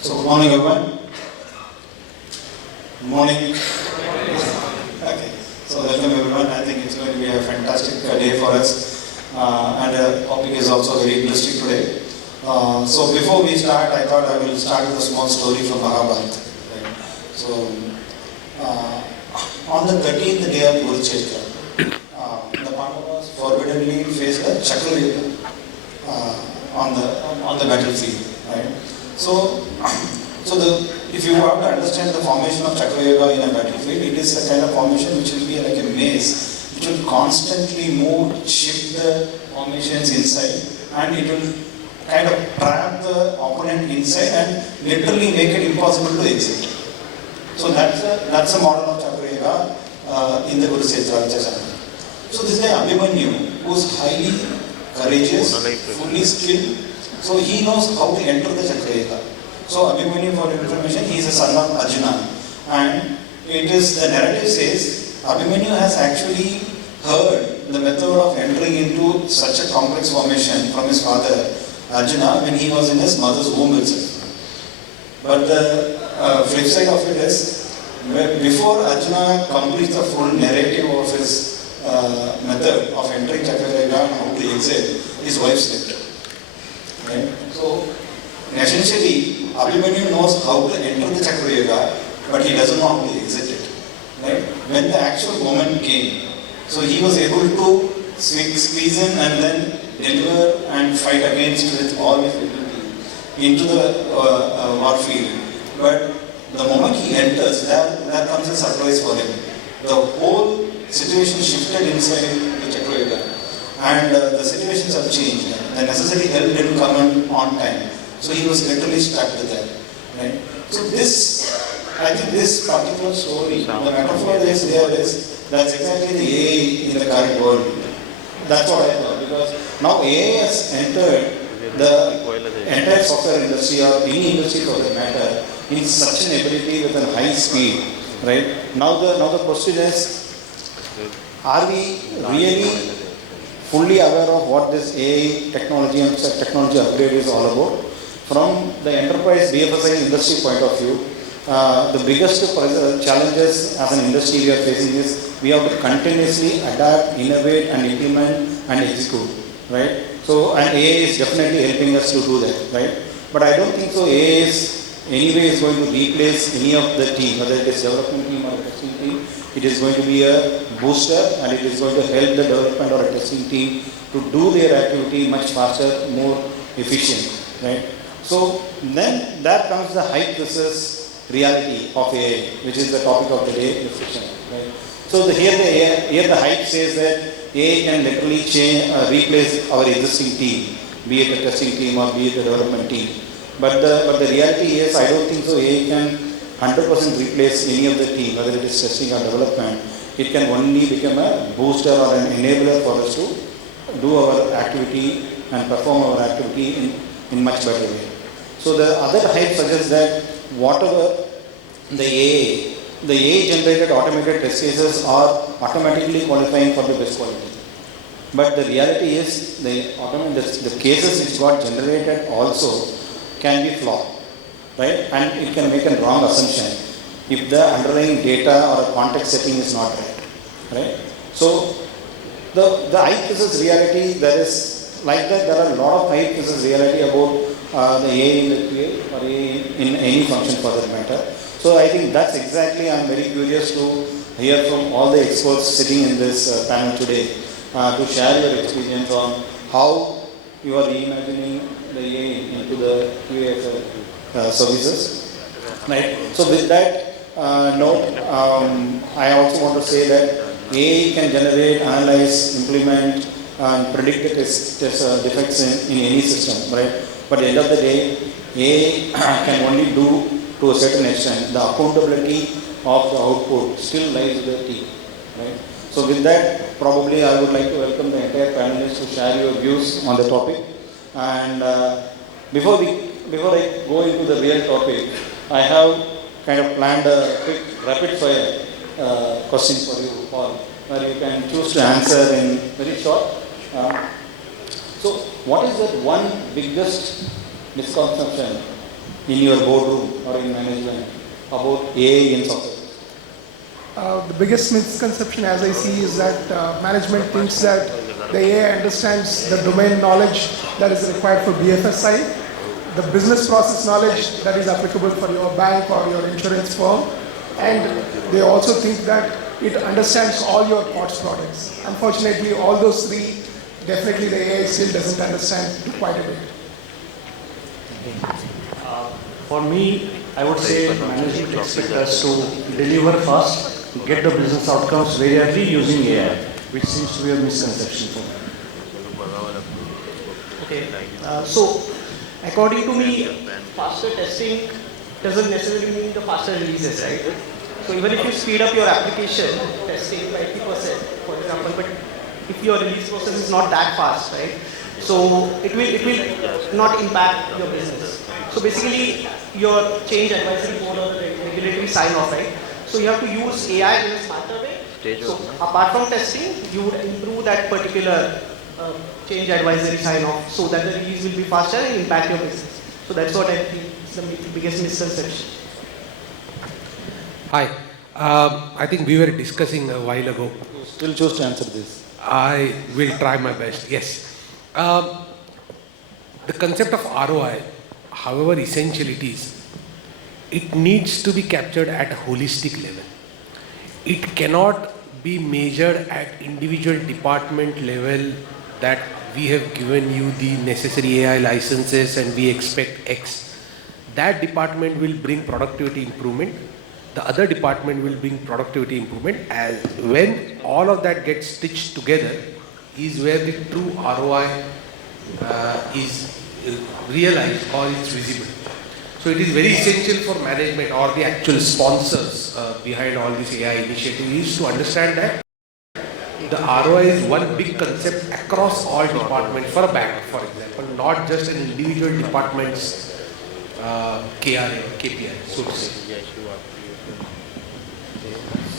So good morning everyone. Good morning. Okay. So welcome everyone. I think it's going to be a fantastic day for us. And the topic is also very interesting today. So before we start, I thought I will start with a small story from Mahabharata. Right? So on the 13th day of Kurukshetra, the Pandavas forbiddenly faced a Chakrayuddha on the battlefield. Right? So if you want to understand the formation of Chakrayuddha in a battlefield, it is a kind of formation which will be like a maze, which will constantly move, shift the formations inside, and it will kind of trap the opponent inside and literally make it impossible to exit. So that's a model of Chakrayuddha in the Kurukshetra which has happened. So this guy Abhimanyu, who is highly courageous, fully skilled, so he knows how to enter the Chakrayuddha. So Abhimanyu, for your information, he is a son of Arjuna, and the narrative says Abhimanyu has actually heard the method of entering into such a complex formation from his father Arjuna when he was in his mother's womb itself. But the flip side of it is, before Arjuna completes the full narrative of his method of entering Chakrayuddha and how to exit, his wife slept. Right? So essentially, Abhimanyu knows how to enter the Chakrayuddha, but he doesn't know how to exit it. Right? When the actual moment came, so he was able to squeeze in and then deliver and fight against with all his ability into the war field. But the moment he enters, there comes a surprise for him. The whole situation shifted inside the Chakrayuddha, and the situations have changed. The necessary help didn't come on time. So he was literally stuck with that. Right? So I think this particular story, the metaphor is that's exactly the AI in the current world. That's what I thought, because now AI has entered the entire software industry or any industry for that matter in such an ability with a high speed. Right? Now the question is, are we really fully aware of what this AI technology and technology upgrade is all about? From the enterprise BFSI industry point of view, the biggest challenges as an industry we are facing is we have to continuously adapt, innovate and implement and execute, right? So, and AI is definitely helping us to do that, right? But I don't think so AI is going to replace any of the team, whether it is development team or testing team. It is going to be a booster and it is going to help the development or a testing team to do their activity much faster, more efficient, right? So then there comes the hype versus reality of AI, which is the topic of today's discussion. Right? So here the hype says that AI can literally replace our existing team, be it a testing team or be it a development team. But the reality is, I don't think so AI can 100% replace any of the team, whether it is testing or development. It can only become a booster or an enabler for us to do our activity and perform our activity in much better way. So the other hype suggests that whatever the AI generated automated test cases are automatically qualifying for the best quality. But the reality is the cases which got generated also can be flawed, right? And it can make a wrong assumption if the underlying data or a context setting is not right? So the hype versus reality, there is like that. There are a lot of hype versus reality about the AI in the QA or AI in any function for that matter. So I think that's exactly, I'm very curious to hear from all the experts sitting in this panel today to share your experience on how you are reimagining the AI into the QA services. Right? So with that note, I also want to say that AI can generate, analyze, implement and predict the test defects in any system, right? But at the end of the day, AI can only do to a certain extent. The accountability of the output still lies with the team, right? So with that, probably I would like to welcome the entire panelists to share your views on the topic. And before I go into the real topic, I have kind of planned a quick rapid fire question for you all, where you can choose to answer in very short. So what is that one biggest misconception in your boardroom or in management about AI in software? The biggest misconception, as I see, is that management thinks that the AI understands the domain knowledge that is required for BFSI, the business process knowledge that is applicable for your bank or your insurance firm, and they also think that it understands all your POTS products. Unfortunately, all those three, definitely the AI still doesn't understand quite a bit. For me, I would say management expects us to deliver fast, get the business outcomes very early using AI, which seems to be a misconception for me. Okay, so according to me, faster testing doesn't necessarily mean the faster releases, right? So even if you speed up your application testing by 80%, for example, but if your release process is not that fast, right? So it will not impact your business. So basically, your change advisory board or the regulatory sign off, right? So you have to use AI in a smarter way. So apart from testing, you would improve that particular change advisory sign off so that the release will be faster and impact your business. So that's what I think is the biggest misconception. Hi. I think we were discussing a while ago. You still choose to answer this? I will try my best, yes. The concept of ROI, however essential it is, it needs to be captured at a holistic level. It cannot be measured at individual department level that we have given you the necessary AI licenses and we expect X. That department will bring productivity improvement. The other department will bring productivity improvement. As when all of that gets stitched together is where the true ROI is realized or is visible. So it is very essential for management or the actual sponsors behind all this AI initiative is to understand that the ROI is one big concept across all departments for a bank, for example, not just an individual department's KRA or KPI, so to say.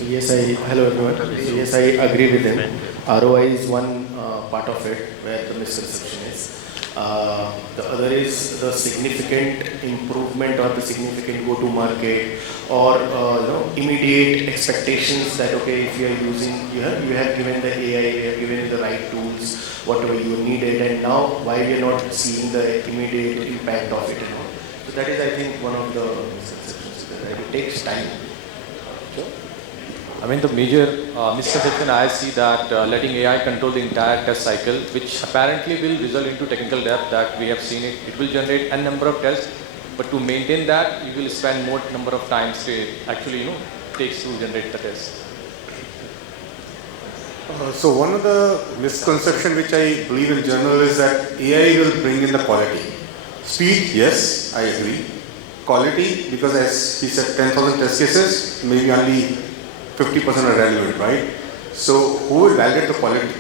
Yes, hello everyone. So yes, I agree with him. ROI is one part of it where the misconception is. The other is the significant improvement or the significant go-to-market or immediate expectations that okay, if you are using, you have given the AI, you have given the right tools, whatever you needed, and now why we are not seeing the immediate impact of it. So that is, I think, one of the misconceptions. That it takes time. I mean, the major misconception I see that letting AI control the entire test cycle, which apparently will result into technical debt that we have seen it. It will generate a number of tests, but to maintain that, you will spend more number of times to actually, takes to generate the test. So one of the misconceptions which I believe in general is that AI will bring in the quality. Speed, yes, I agree. Quality, because as he said, 10,000 test cases, maybe only 50% are relevant, right? So who will validate the quality?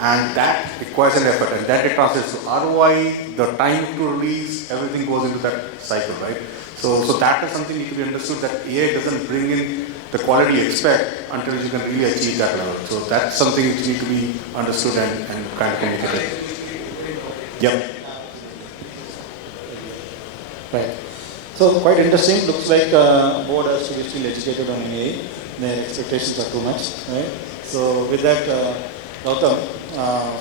And that requires an effort, and that it translates to ROI, the time to release, everything goes into that cycle, right? So that is something need to be understood, that AI doesn't bring in the quality you expect until you can really achieve that level. So that's something which need to be understood and kind of communicated. Yep. Right. So quite interesting. Looks like board has to be still educated on AI. Their expectations are too much, right? So with that, Gautam,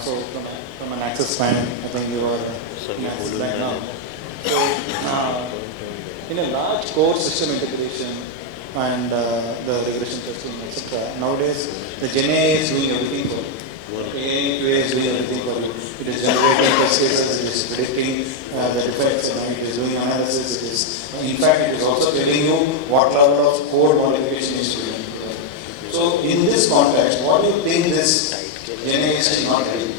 so from an access plan, I think you are in access plan now. So in a large core system integration and the regression testing, etc. Nowadays, the Gen AI is doing everything for you. AI is doing everything for you. It is generating test cases, it is predicting the defects, and it is doing analysis. It is, in fact, it is also telling you what level of code modification is doing. So, in this context, what do you think this Gen AI is not ready?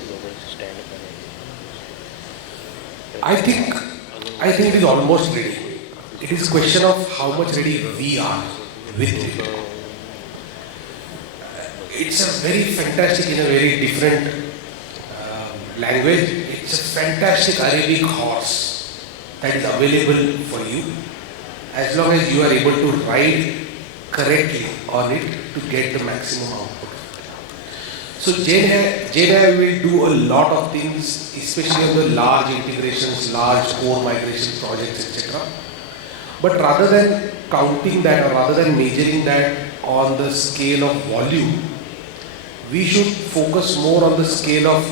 I think it is almost ready. It is a question of how much ready we are with it. It's a very fantastic, in a very different language. It's a fantastic Arabic horse that is available for you as long as you are able to ride correctly on it to get the maximum output. So Gen AI will do a lot of things, especially on the large integrations, large core migration projects, etc. But rather than counting that or rather than measuring that on the scale of volume, we should focus more on the scale of,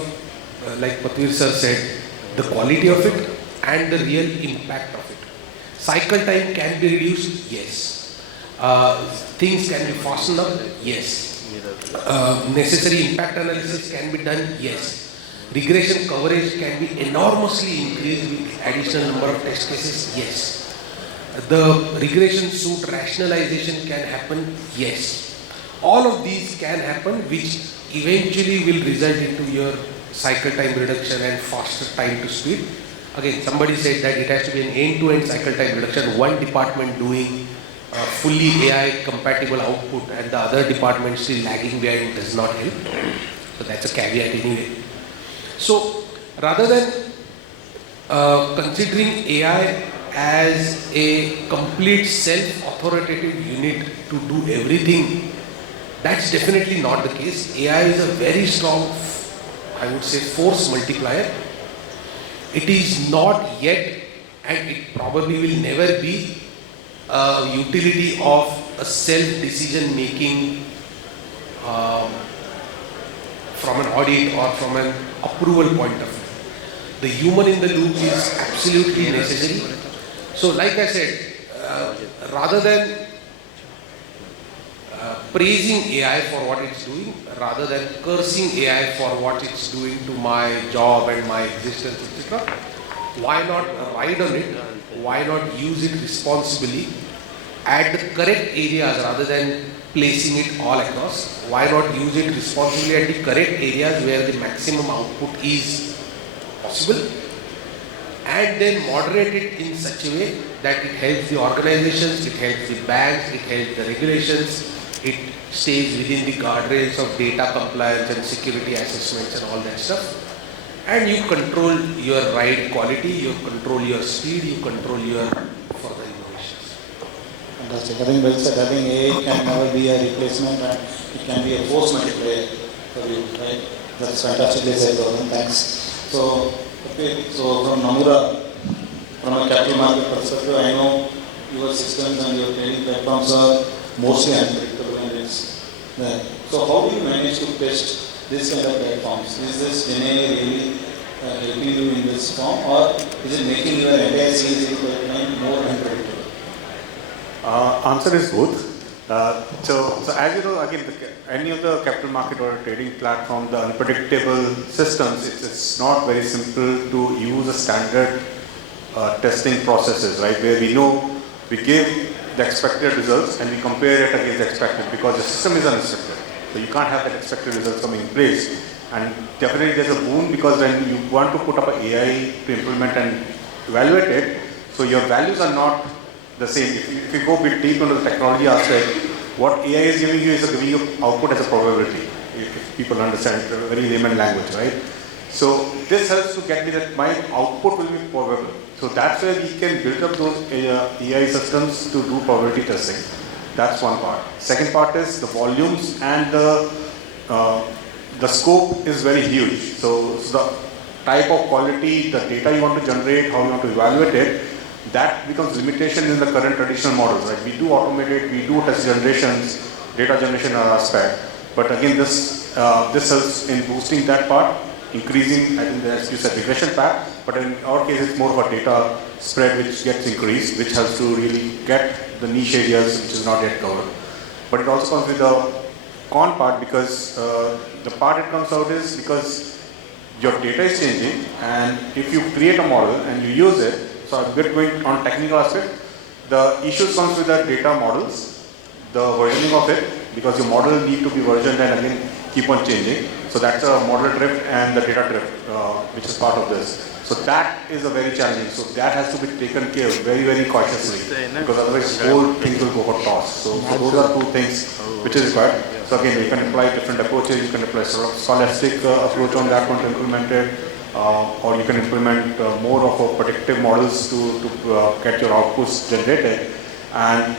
like Patvir sir said, the quality of it and the real impact of it. Cycle time can be reduced, yes. Things can be fastened up, yes. Necessary impact analysis can be done, yes. Regression coverage can be enormously increased with additional number of test cases, yes. The regression suit rationalization can happen, yes. All of these can happen, which eventually will result into your cycle time reduction and faster time to speed. Again, somebody said that it has to be an end-to-end cycle time reduction, one department doing fully AI compatible output and the other department still lagging behind does not help. So that's a caveat anyway. So rather than considering AI as a complete self-authoritative unit to do everything, that's definitely not the case. AI is a very strong, I would say, force multiplier. It is not yet, and it probably will never be, a utility of a self-decision making from an audit or from an approval point of view. The human in the loop is absolutely necessary. So like I said, rather than praising AI for what it's doing, rather than cursing AI for what it's doing to my job and my existence, etc., why not ride on it? Why not use it responsibly at the correct areas rather than placing it all across? Why not use it responsibly at the correct areas where the maximum output is possible, and then moderate it in such a way that it helps the organizations, it helps the banks, it helps the regulations, it stays within the guardrails of data compliance and security assessments and all that stuff. And you control your ride quality, you control your speed, you control your further innovations. Fantastic. I think well said. I think AI can never be a replacement and it can be a force multiplier for you, right? That's fantastically said, Gautam. Thanks. So, okay, so from Namura, from a capital market perspective, I know your systems and your trading platforms are mostly unpredictable and it's there. So how do you manage to test this kind of platforms? Is this GenAI really helping you in this form, or is it making your entire CSA pipeline more unpredictable? Answer is both. So as you know, again, any of the capital market or trading platform, the unpredictable systems, it's not very simple to use a standard testing processes, right? Where we know we give the expected results and we compare it against the expected, because the system is unexpected. So you can't have that expected results coming in place. And definitely there's a boon, because when you want to put up an AI to implement and evaluate it, so your values are not the same. If you go a bit deep into the technology aspect, what AI is giving you is giving you output as a probability, if people understand it, very layman language, right? So this helps to get me that my output will be probable. So that's where we can build up those AI systems to do probability testing. That's one part. Second part is the volumes and the scope is very huge. So the type of quality, the data you want to generate, how you want to evaluate it, that becomes limitation in the current traditional models. Right? We do automate it, we do test generations, data generation aspect. But again, this helps in boosting that part, increasing, I think, as you said, regression path. But in our case, it's more of a data spread which gets increased, which helps to really get the niche areas which is not yet covered. But it also comes with the con part, because the part it comes out is because your data is changing, and if you create a model and you use it, so I'm going on technical aspect, the issues comes with the data models, the versioning of it, because your model need to be versioned and again keep on changing. So that's a model drift and the data drift, which is part of this. So that is a very challenging. So that has to be taken care of very, very cautiously, because otherwise whole things will go for toss. So those are two things which is required. So again, you can apply different approaches. You can apply sort of scholastic approach on that one to implement it, or you can implement more of a predictive models to get your outputs generated. And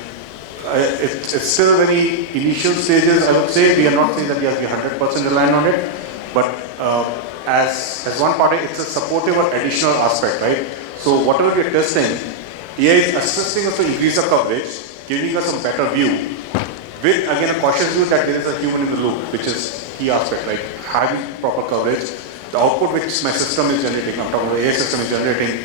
it's still very initial stages, I would say. We are not saying that we are 100% reliant on it, but as one part, it's a supportive or additional aspect, right? So whatever you're testing, AI is assisting us to increase the coverage, giving us a better view, with again a cautious view that there is a human in the loop, which is key aspect, like having proper coverage. The output which my system is generating, I'm talking about the AI system is generating,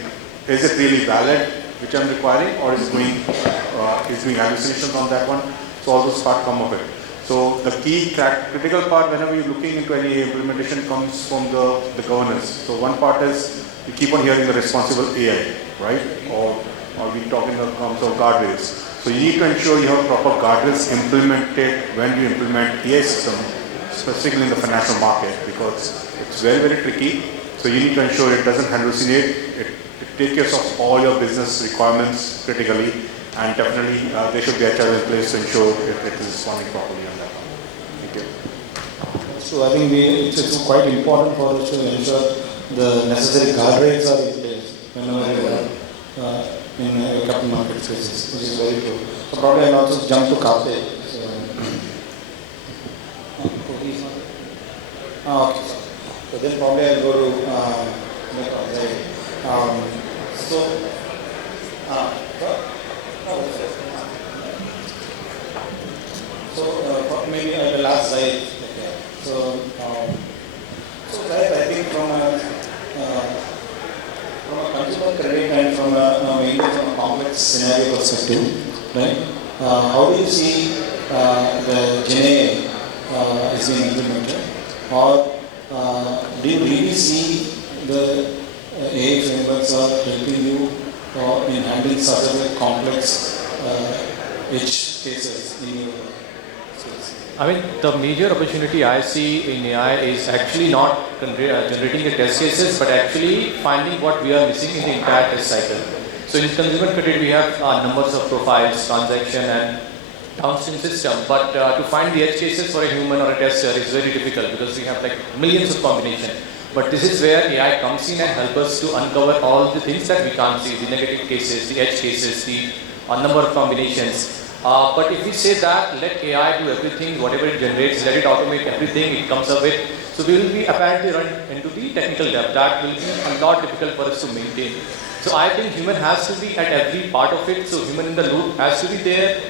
is it really valid, which I'm requiring, or is doing hallucinations on that one? So all those part come of it. So the key critical part whenever you're looking into any implementation comes from the governance. So one part is you keep on hearing the responsible AI, right? Or we talk in the terms of guardrails. So you need to ensure you have proper guardrails implemented when you implement AI system, specifically in the financial market, because it's very, very tricky. So you need to ensure it doesn't hallucinate, it takes care of all your business requirements critically, and definitely there should be a challenge in place to ensure it is responding properly on that one. Thank you. So I think it's quite important for us to ensure the necessary guardrails are in place whenever you are in capital market spaces, which is very true. So probably I'll also jump to Karthikeyan. Okay. So then probably I'll go to Zaid. So maybe I will ask Zaid. Okay. So Zaid, I think from a consumer credit and from a complex scenario perspective, right? How do you see the GenAI is being implemented, or do you really see the AI frameworks are helping you in handling such a complex edge cases in your space? I mean, the major opportunity I see in AI is actually not generating the test cases, but actually finding what we are missing in the entire test cycle. So in consumer credit, we have numbers of profiles, transaction, and downstream system, but to find the edge cases for a human or a tester is very difficult because we have like millions of combinations. But this is where AI comes in and helps us to uncover all the things that we can't see, the negative cases, the edge cases, the number of combinations. But if we say that, let AI do everything, whatever it generates, let it automate everything it comes up with, so we will be apparently run into the technical depth. That will be a lot difficult for us to maintain. So I think human has to be at every part of it, so human in the loop has to be there.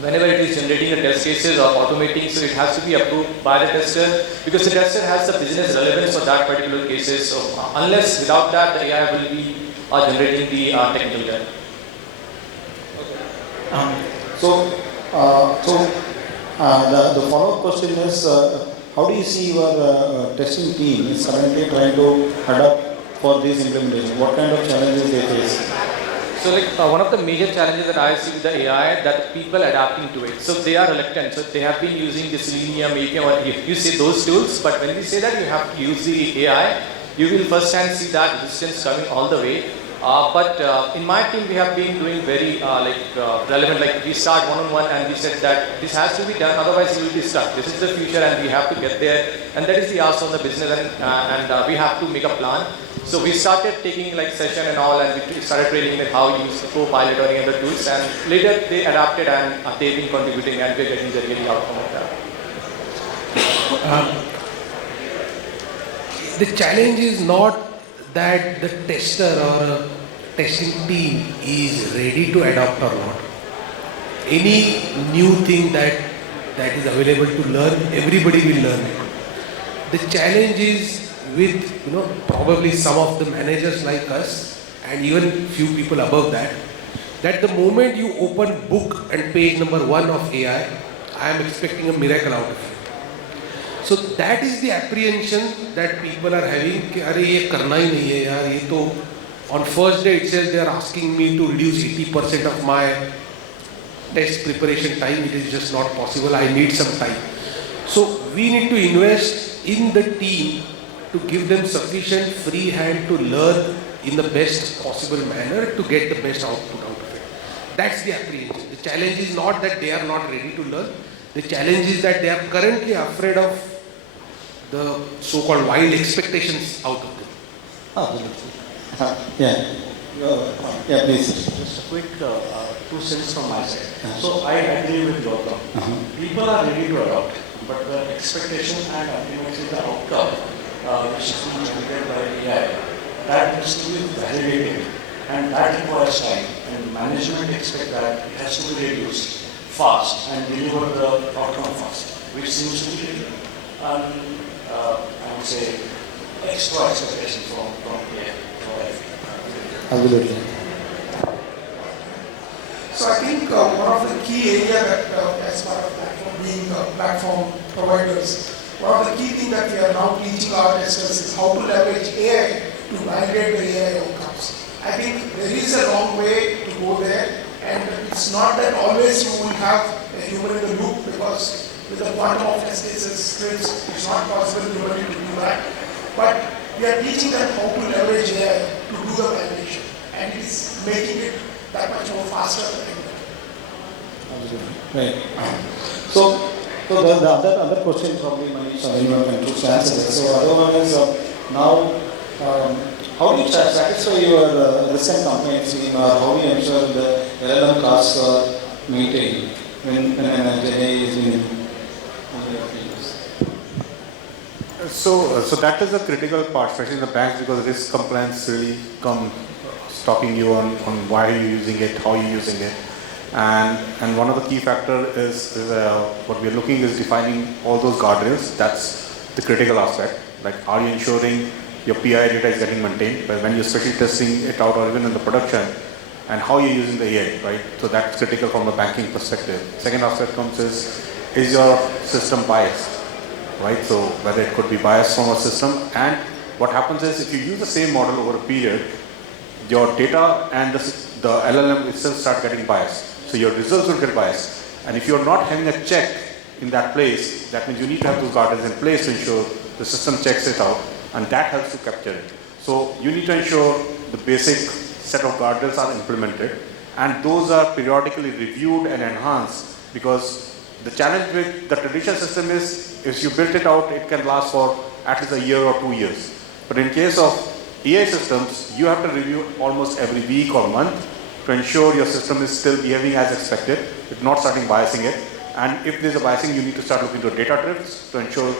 Whenever it is generating the test cases or automating, so it has to be approved by the tester, because the tester has the business relevance for that particular cases. So unless without that, the AI will be generating the technical data. The follow-up question is, how do you see your testing team is currently trying to adapt for this implementation? What kind of challenges they face? So one of the major challenges that I see with the AI, that people adapting to it. So they are reluctant. So they have been using the Selenium, APM, or you say those tools, but when we say that you have to use the AI, you will first hand see that resistance coming all the way. But in my team, we have been doing very relevant, like we start one-on-one and we said that this has to be done, otherwise you will be stuck. This is the future and we have to get there. And that is the ask from the business, and we have to make a plan. So we started taking like session and all, and we started training with how you use Copilot or any other tools, and later they adapted and they've been contributing, and we're getting the really outcome of that. The challenge is not that the tester or a testing team is ready to adopt or not. Any new thing that is available to learn, everybody will learn it. The challenge is with probably some of the managers like us and even few people above that the moment you open book and page number 1 of AI, I am expecting a miracle out of it. So that is the apprehension that people are having. Arey ye karna hi nahi hai yaar, ye to on first day itself they are asking me to reduce 80% of my test preparation time. It is just not possible. I need some time. So we need to invest in the team to give them sufficient free hand to learn in the best possible manner to get the best output out of it. That's the apprehension. The challenge is not that they are not ready to learn. The challenge is that they are currently afraid of the so-called wild expectations out of them. Yeah, please. Just a quick 2 cents from my side. So I agree with Gautam. People are ready to adopt, but the expectation and ultimately the outcome which is being generated by AI, that needs to be validated, and that requires time. and management expect that it has to be reduced fast and deliver the outcome fast, which seems to be I would say extra expectation from AI. Absolutely. So I think one of the key areas that as part of platform being platform providers, one of the key things that we are now teaching our testers is how to leverage AI to validate the AI outcomes. I think there is a long way to go there, and it's not that always you will have a human in the loop, because with the quantum of test cases, scripts, it's not possible humanly to do that. But we are teaching them how to leverage AI to do the validation, and it's making it that much more faster and better. Right. So the other question probably Manish or anyone can choose to answer this. So other one is now how do you satisfy your risk and compliance team, or how do you ensure the LLM tasks are maintained when an AI is being So that is a critical part, especially in the banks, because risk compliance really come talking you on why are you using it, how are you using it. And one of the key factor is what we are looking is defining all those guardrails. That's the critical aspect. Like, are you ensuring your PI data is getting maintained, but when you're especially testing it out or even in the production, and how you're using the AI, right? So that's critical from the banking perspective. Second aspect comes is your system biased, right? So whether it could be biased from a system, and what happens is if you use the same model over a period, your data and the LLM itself start getting biased. So your results will get biased. And if you're not having a check in that place, that means you need to have those guardrails in place to ensure the system checks it out, and that helps to capture it. So you need to ensure the basic set of guardrails are implemented, and those are periodically reviewed and enhanced, because the challenge with the traditional system is if you built it out, it can last for at least a year or 2 years. But in case of AI systems, you have to review almost every week or month to ensure your system is still behaving as expected, if not starting biasing it. And if there's a biasing, you need to start looking to data drifts to ensure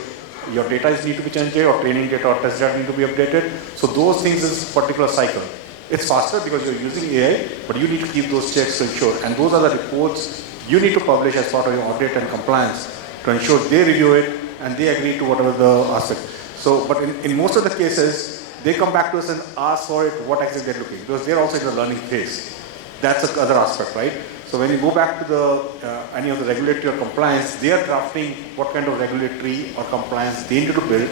your data need to be changed, or training data or test data need to be updated. So those things is a particular cycle. It's faster because you're using AI, but you need to keep those checks to ensure. And those are the reports you need to publish as part of your audit and compliance to ensure they review it and they agree to whatever the aspect. So, but in most of the cases, they come back to us and ask for it, what exactly they're looking, because they're also in the learning phase. That's the other aspect, right? So when you go back to the any of the regulatory or compliance, they are drafting what kind of regulatory or compliance they need to build,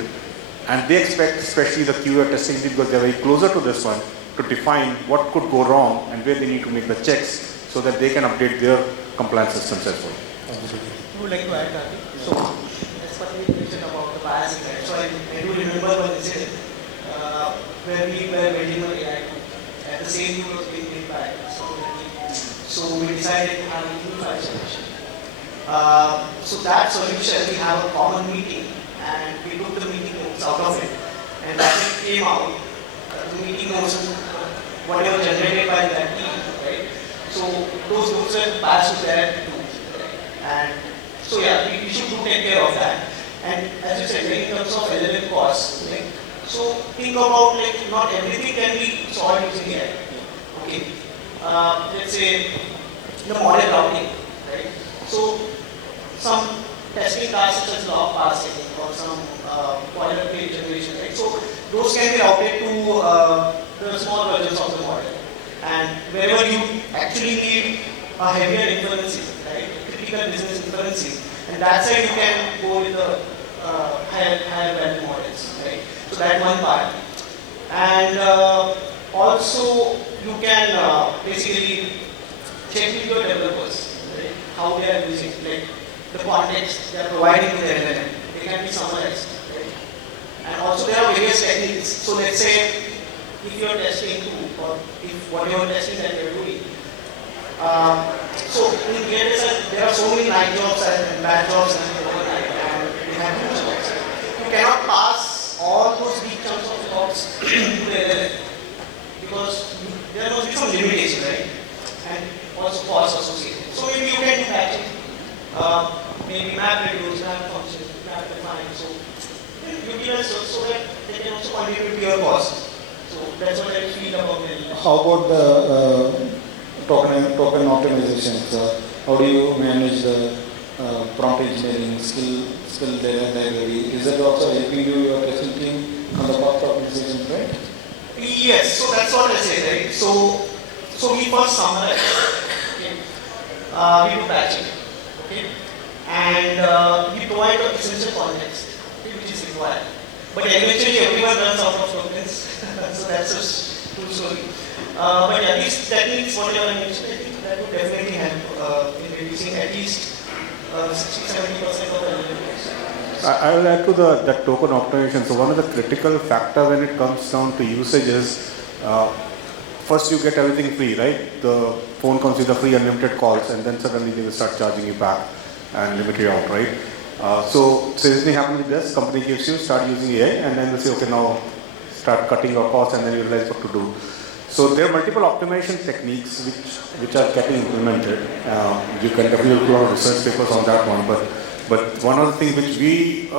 and they expect, especially the QA testing team, because they're very closer to this one, to define what could go wrong and where they need to make the checks so that they can update their compliance systems as well. I would like to add that. So, as Patvir mentioned about the bias effect, so I do remember one incident where we were building an AI at the same time was being made by so we decided to have a unified solution. So that solution, we have a common meeting, and we took the meeting notes out of it, and that came out. The meeting notes, whatever generated by that team, right? So those notes were passed to their too. And so yeah, we should take care of that. And as you said, in terms of LLM costs, like, so think about, like, not everything can be solved using AI. Okay. Let's say the model routing, right? So some testing tasks such as log parsing or some boilerplate generation, right? So those can be routed to the small versions of the model. And wherever you actually need a heavier inferencing, right? Critical business inferencing, and that's why you can go with the higher value models, right? So that's one part. And also you can basically check with your developers, right? How they are using, like the context they are providing to the LLM. They can be summarized, right? And also there are various techniques. So let's say if you are testing to, or if whatever testing that you are doing. So in BFSI, there are so many night jobs and bad jobs and overnight, and they have huge jobs. You cannot pass all those big chunks of jobs to the LLM, because there must be some limitation, right? And also costs associated. So maybe you can do batching, maybe map reduce, map functions, map define. So utilize so that they can also contribute to your cost. So that's what I feel about it. How about the token optimization. So how do you manage the prompt engineering skill library? Is that also helping your testing team on the path optimization, right? Yes, so that's what I say, right? So we first summarize, okay? We do patching, okay? And we provide the essential context, okay, which is required. But eventually everyone runs out of tokens, so that's a true story. But yeah, these techniques, whatever I mentioned, I think that would definitely help in reducing at least 60-70% of the elements. I will add to that token optimization. So one of the critical factor when it comes down to usage is, first you get everything free, right? The phone comes with the free unlimited calls, and then suddenly they will start charging you back and limit you out, right? So same thing happens with this. Company gives you, start using AI, and then they say, okay, now start cutting your costs, and then you realize what to do. So there are multiple optimization techniques which are getting implemented. You can definitely do a lot of research papers on that one, but one of the things which we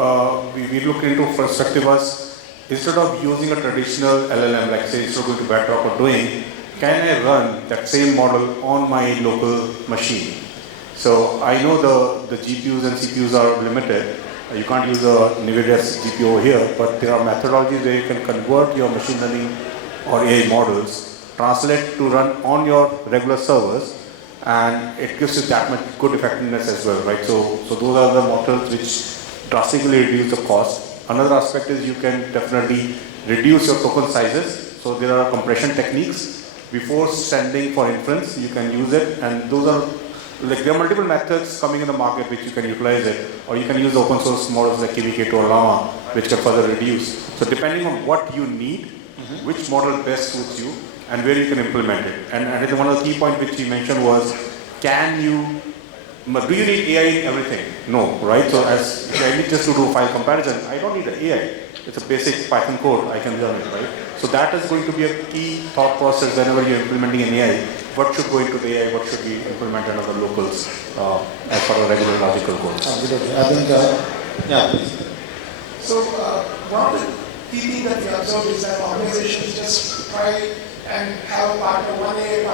look into perspective was, instead of using a traditional LLM, like say instead of going to BlackRock or doing, can I run that same model on my local machine? So I know the GPUs and CPUs are limited. You can't use a NVIDIA GPU over here, but there are methodologies where you can convert your machine learning or AI models, translate to run on your regular servers, and it gives you that much good effectiveness as well, right? So those are the models which drastically reduce the cost. Another aspect is you can definitely reduce your token sizes. So there are compression techniques. Before sending for inference, you can use it, and those are, like, there are multiple methods coming in the market which you can utilize it, or you can use open source models like KVK2 or Llama, which can further reduce. So depending on what you need, which model best suits you, and where you can implement it. And I think one of the key points which he mentioned was, do you need AI in everything? No, right? So as if I need just to do file comparison, I don't need the AI. It's a basic Python code, I can learn it, right? So that is going to be a key thought process whenever you're implementing an AI. What should go into the AI, what should be implemented on the locals as per the regular logical codes? I think, yeah, please. So one of the key things that we observed is that organizations just try and have a partner, one AI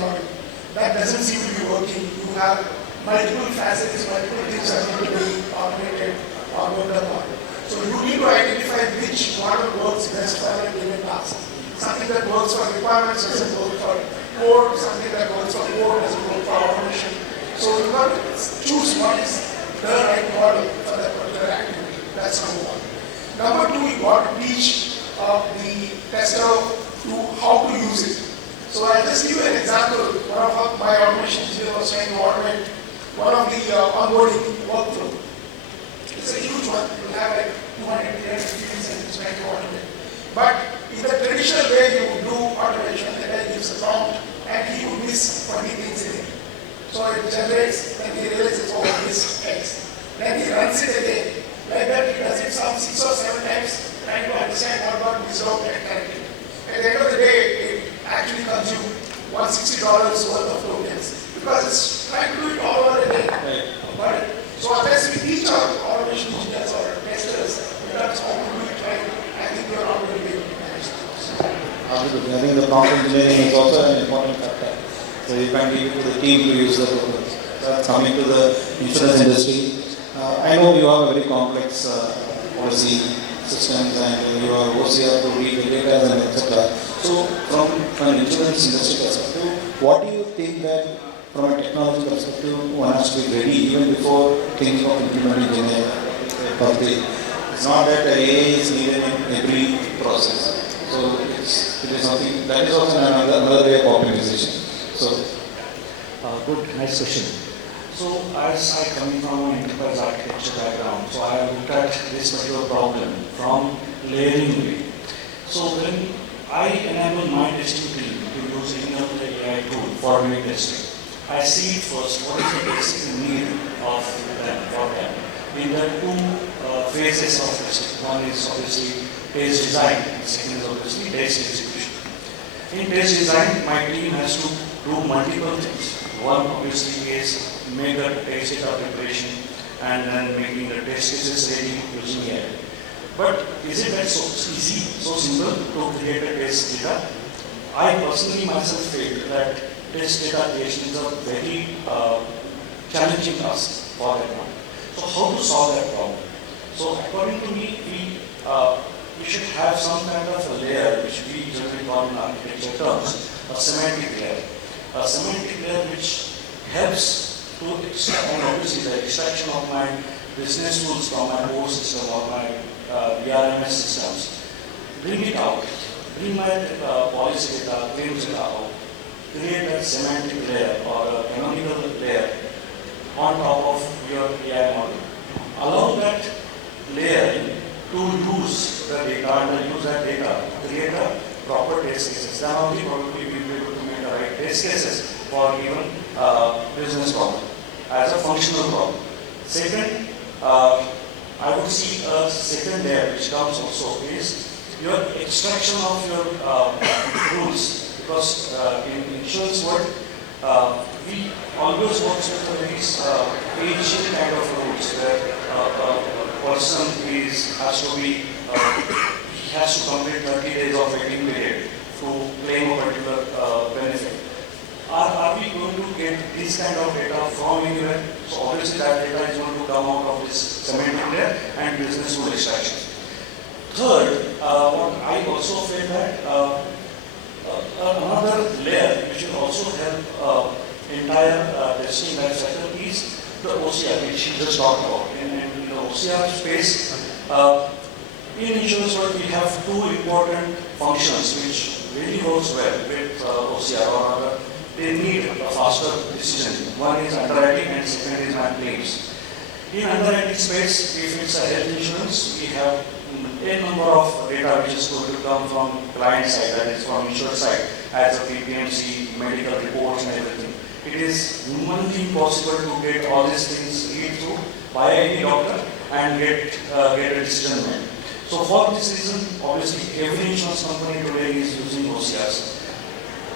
model. That doesn't seem to be working. You have multiple facets, multiple things that need to be automated or worked upon. So you need to identify which model works best for a given task. Something that works for requirements doesn't work for code, something that works for code doesn't work for automation. So you got to choose what is the right model for that particular activity. That's number one. Number two, you got to teach the tester to how to use it. So I'll just give you an example. One of my automation engineer was trying to automate one of the onboarding workflow. It's a huge one. You have like 200 things and it's trying to automate. But in the traditional way you would do automation, the guy gives a prompt and he would miss 20 things in it. So it generates, and he realizes, oh, I missed X. Then he runs it again. Like that, he does it some 6 or 7 times, trying to understand what got missed out and correct it. At the end of the day, it actually consumed $160 worth of tokens because it's trying to do it all over again. But so unless we teach our automation engineers or testers that's how to do it right, I think we are not going to be able to manage this. Absolutely. I think the prompt engineering is also an important factor. So you can give it to the team to use the tokens. Coming to the insurance industry, I know you have a very complex policy systems and you are OCR to read the data and etc. So from an insurance industry perspective, what do you think that from a technology perspective one has to be ready even before thinking of implementing in a public? It's not that AI is needed in every process. So it is something that is also another way of optimization. So good, nice question. So as I come from an enterprise architecture background, so I looked at this particular problem from layering way. So when I enable my testing team to use any of the AI tool for unit testing, I see first what is the basic need of them for them. In the two phases of testing, one is obviously test design, and second is obviously test execution. In test design, my team has to do multiple things. One obviously is make the test data preparation and then making the test cases ready using AI. But is it that so easy, so simple to create a test data? I personally myself feel that test data creation is a very challenging task for everyone. So how to solve that problem? So according to me, we should have some kind of a layer which we generally call in architecture terms a semantic layer. A semantic layer which helps to extract, and obviously the extraction of my business tools from my core system or my VRMS systems, bring it out, bring my policy data, claims data out, create a semantic layer or a canonical layer on top of your AI model. Allow that layer to use the data and use that data to create a proper test cases. Then only probably we will be able to make the right test cases for even business problem as a functional problem. Second, I would see a second layer which comes also is your extraction of your rules, because in insurance world we always work with a very ancient kind of rules where a person has to complete 30 days of waiting period to claim a particular benefit. Are we going to get this kind of data from anywhere? So obviously that data is going to come out of this semantic layer and business rule extraction. Third, what I also feel that another layer which will also help entire testing life cycle is the OCR, which you just talked about. In the OCR space, in insurance world we have two important functions which really works well with OCR, or rather they need a faster decision. One is underwriting and second is my claims. In underwriting space, if it's a health insurance, we have a number of data which is going to come from client side, that is from insured side, as a PPMC, medical reports and everything. It is humanly impossible to get all these things read through by any doctor and get a decision made. So for this reason, obviously every insurance company today is using OCRs.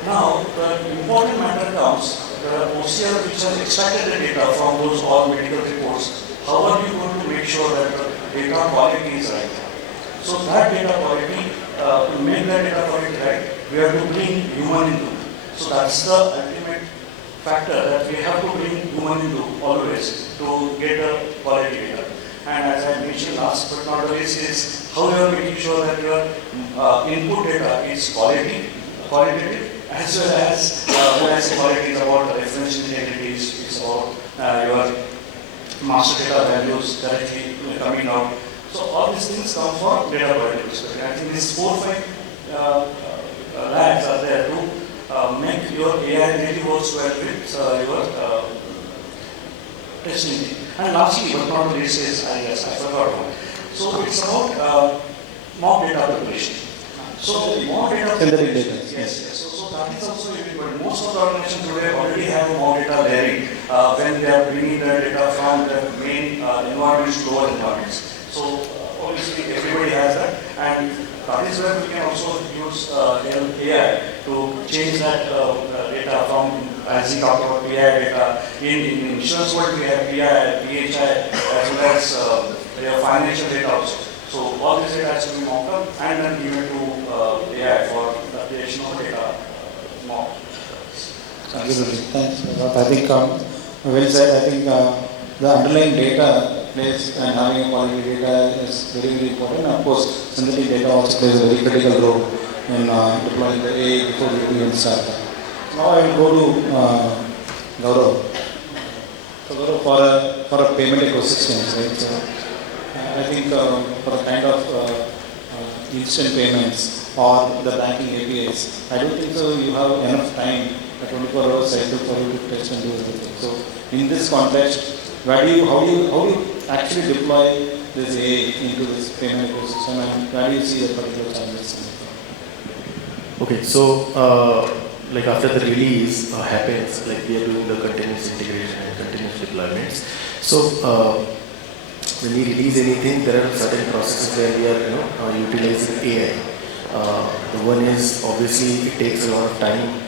Now, the important matter comes, the OCR which has extracted the data from those all medical reports, how are you going to make sure that the data quality is right? So that data quality, to make that data quality right, we have to bring human into. So that's the ultimate factor, that we have to bring human into always to get a quality data. And as I mentioned last but not the least is how you are making sure that your input data is qualitative, as well as when I say quality is about reference integrities, it's about your master data values correctly coming out. So all these things come for data quality perspective. I think these 4 or 5 lags are there to make your AI really works well with your testing. And lastly, but not the least is, I forgot one. So it's about mock data preparation. So mock data preparation, yes. So that is also important. Most of the organizations today already have a mock data layering when they are bringing the data from the main environments to lower environments. So obviously everybody has that, and that is where we can also use AI to change that data from, as we talked about PI data. In insurance world we have PI, PHI, as well as we have financial data also. So all this data has to be mocked up and then given to AI for the creation of data mock. Absolutely. Thanks. I think, well said. I think the underlying data plays, and having a quality data is very, very important. Of course, synthetic data also plays a very critical role in deploying the AI before we even start. Now I will go to Gauraw. So Gauraw, for a payment ecosystem, right? So I think for a kind of instant payments or the banking APIs, I don't think so you have enough time, a 24-hour cycle for you to test and do everything. So in this context, how do you actually deploy this AI into this payment ecosystem, and where do you see the particular challenges? Okay, so like after the release happens, like we are doing the continuous integration and continuous deployments. So when we release anything, there are certain processes where we are utilizing AI. The one is obviously it takes a lot of time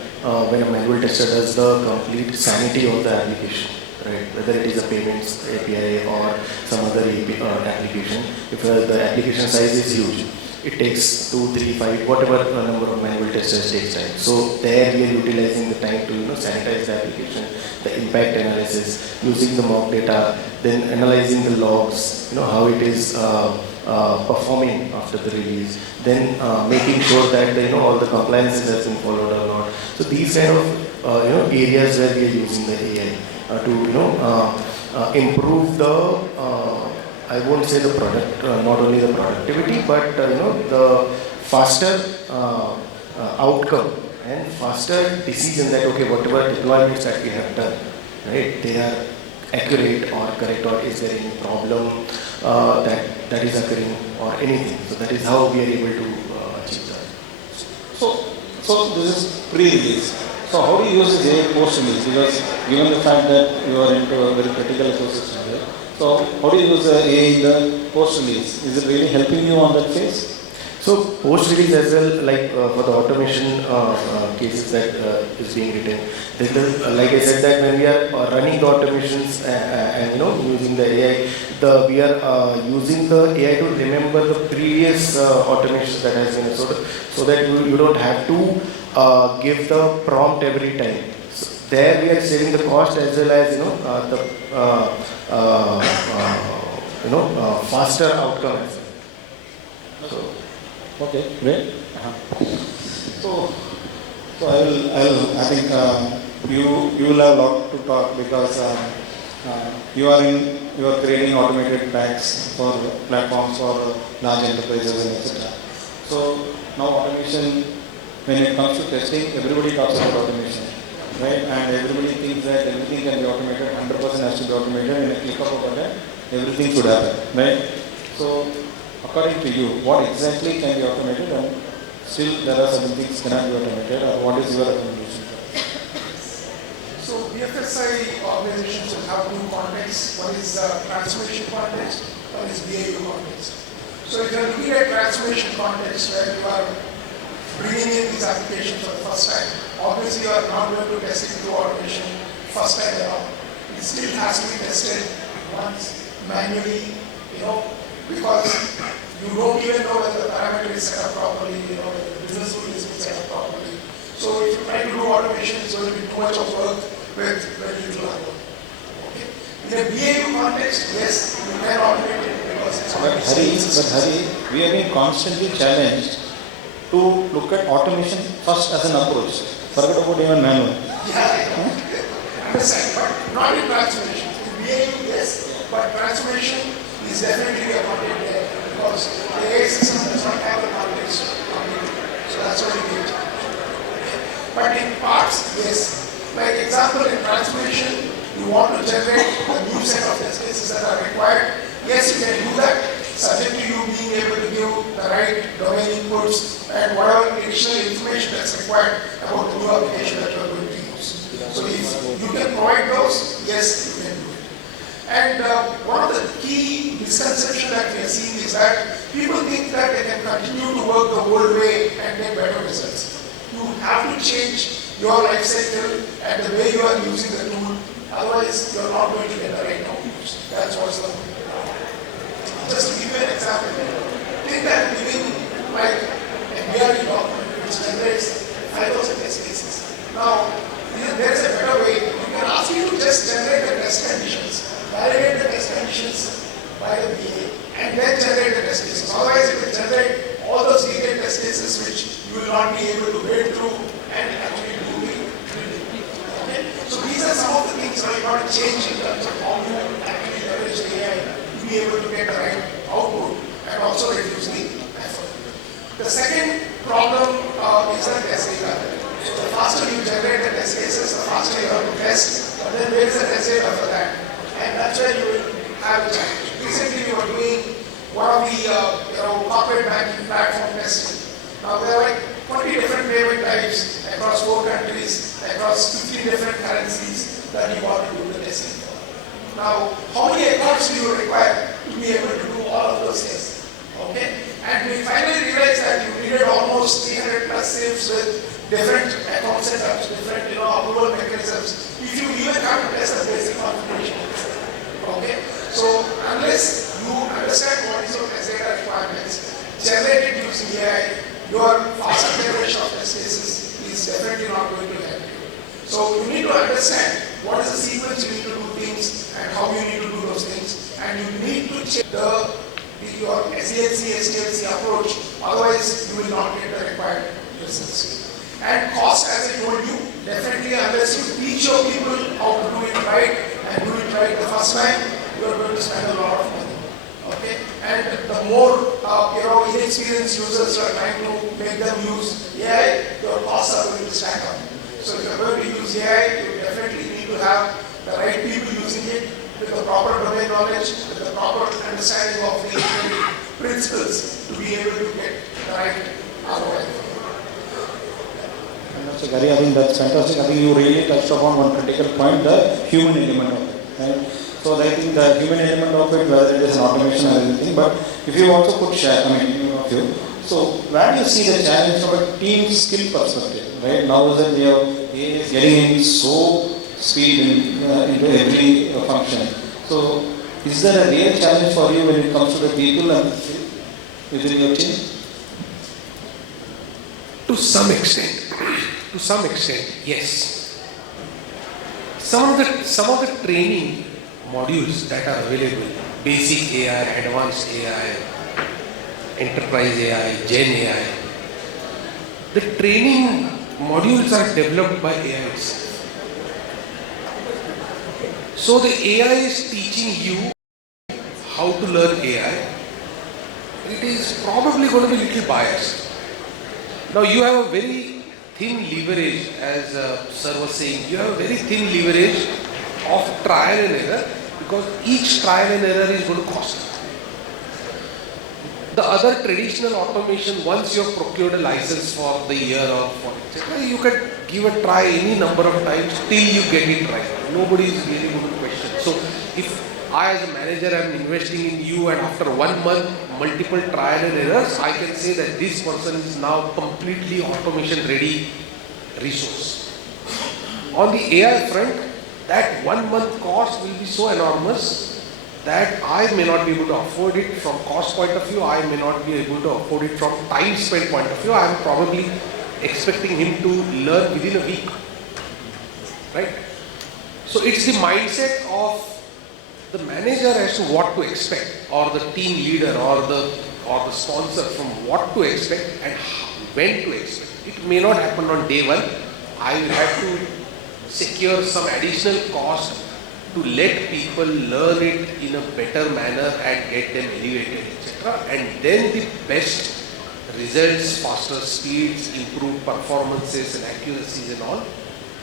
when a manual tester does the complete sanity of the application. Right, whether it is a payments API or some other application, if the application size is huge. it takes 2, 3, 5, whatever number of manual testers takes time. So there we are utilizing the time to sanitize the application, the impact analysis, using the mock data, then analyzing the logs, how it is performing after the release, then making sure that all the compliances has been followed or not. So these kind of areas where we are using the AI to improve the I won't say the product, not only the productivity, but the faster outcome and faster decision that okay, whatever deployments that we have done, right, they are accurate or correct, or is there any problem that is occurring or anything. So that is how we are able to achieve that. So this is pre-release. So how do you use this AI post-release? Because given the fact that you are into a very critical ecosystem there, so how do you use the AI in the post-release? Is it really helping you on that phase? So post-release as well, like for the automation cases that is being written, like I said that when we are running the automations and using the AI, we are using the AI to remember the previous automations that has been so that you don't have to give the prompt every time. So there we are saving the cost as well as faster outcome as well. So. Okay, great. So I think you will have a lot to talk because you are creating automated packs for platforms for large enterprises and etc. So now automation, when it comes to testing, everybody talks about automation, right? And everybody thinks that everything can be automated, 100% has to be automated, in a click of a button, everything should happen, right? So according to you, what exactly can be automated and still there are certain things cannot be automated, or what is your recommendation? So BFSI organizations will have two contexts. One is the transformation context, one is BAU context. So if you are looking at transformation context where you are bringing in these applications for the first time, obviously you are not going to test it through automation first time around. It still has to be tested once manually, because you don't even know whether the parameter is set up properly, whether the business rule is set up properly. So if you try to do automation, it's going to be too much of work with very little work. Okay. In a BAU context, yes, you can automate it because it's already Hari, we have been constantly challenged to look at automation first as an approach. Forget about even manual. Yeah, I understand, but not in transformation. In BAU, yes, but transformation is definitely a content there because the AI system does not have the context. So that's what it is. But in parts, yes. Like example, in transformation, you want to generate a new set of test cases that are required. Yes, you can do that, subject to you being able to give the right domain inputs and whatever additional information that's required about the new application that you are going to use. So if you can provide those, yes, you can do it. And one of the key misconceptions that we are seeing is that people think that they can continue to work the old way and get better results. You have to change your life cycle and the way you are using the tool, otherwise you are not going to get the right outputs. That's what's the point. Just to give you an example, think that giving like a BRE document which generates 5,000 test cases. Now, there is a better way. You can ask you to just generate the test conditions, validate the test conditions by the BA, and then generate the test cases. Otherwise, it will generate all those detailed test cases which you will not be able to wade through and actually do it. Okay? So these are some of the things that you got to change in terms of how you actually leverage the AI to be able to get the right output and also reduce the effort. The second problem is the test data. So the faster you generate the test cases, the faster you have to test, but then where is the test data for that? And that's where you will have a challenge. Recently we were doing one of the corporate banking platform testing. Now there are like 20 different payment types across 4 countries, across 15 different currencies that you want to do the testing for. Now, how many accounts do you require to be able to do all of those tests? Okay? And we finally realized that you needed almost 300 plus safes with different account setups, different approval mechanisms. If you even have to test the basic configuration. Okay? So unless you understand what is your test data requirements, generate it using to change your SDLC, SDLC approach, otherwise you will not get the required results. And cost, as I told you, definitely unless you teach your people how to do it right and do it right the first time, you are going to spend a lot of money. Okay? And the more inexperienced users are trying to make them use AI, your costs are going to stack up. So if you are going to use AI, you definitely need to have the right people using it with the proper domain knowledge, with the proper understanding of the principles to be able to get the right ROI. So Gary, I think that's fantastic. I think you really touched upon one critical point, the human element of it. Right? So I think the human element of it, whether it is an automation or anything, but if you also could share, so where do you see the challenge from a team skill perspective? Right now that we are getting in so speed into every function. So is there a real challenge for you when it comes to the people and within your team? To some extent, yes. Some of the training modules that are available, basic AI, advanced AI, enterprise AI, Gen AI, the training modules are developed by AI itself. So the AI is teaching you how to learn AI. It is probably going to be a little biased. Now you have a very thin leverage, as sir was saying, you have a very thin leverage of trial and error, because each trial and error is going to cost you. The other traditional automation, once you have procured a license for the year or for etc., you can give a try any number of times till you get it right. Nobody is really going to question. So if I as a manager am investing in you and after 1 month multiple trial and errors, I can say that this person is now completely automation ready resource. On the AI front, that 1 month cost will be so enormous that I may not be able to afford it from cost point of view, I may not be able to afford it from time spent point of view. I am probably expecting him to learn within a week. Right? So it's the mindset of the manager as to what to expect, or the team leader or the sponsor from what to expect and when to expect. It may not happen on day one. I will have to secure some additional cost to let people learn it in a better manner and get them elevated, etc. And then the best results, faster speeds, improved performances and accuracies and all